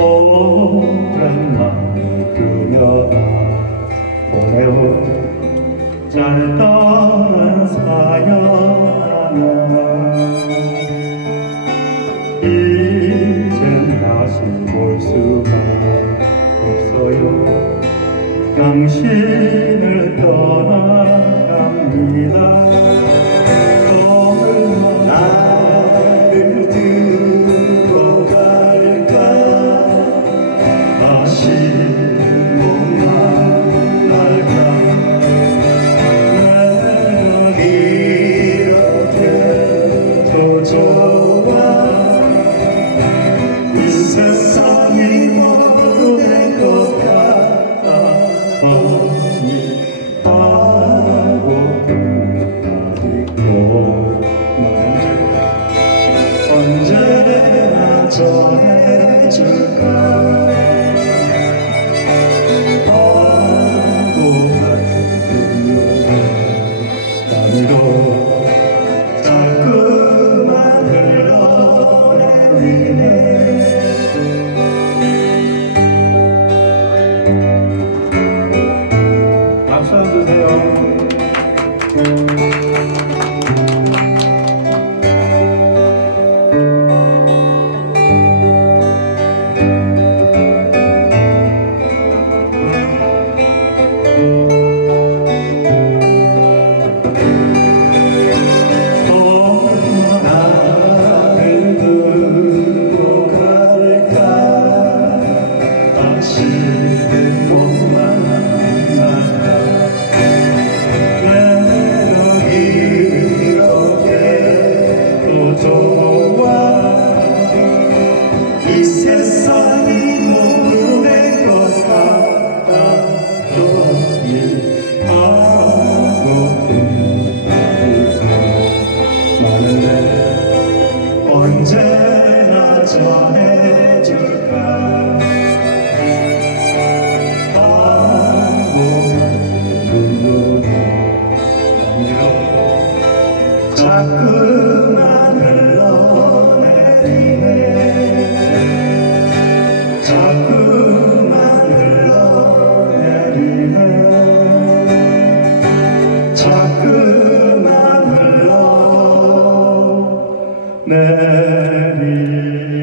오랜만에 그녀가 보내온 짧다란 사연 하나 이젠 다시 볼 수가 없어요. 당신을 떠나갑니다. 언제나 전해줄 언제나 전해줄까? 바보 같은 자꾸만 Neri.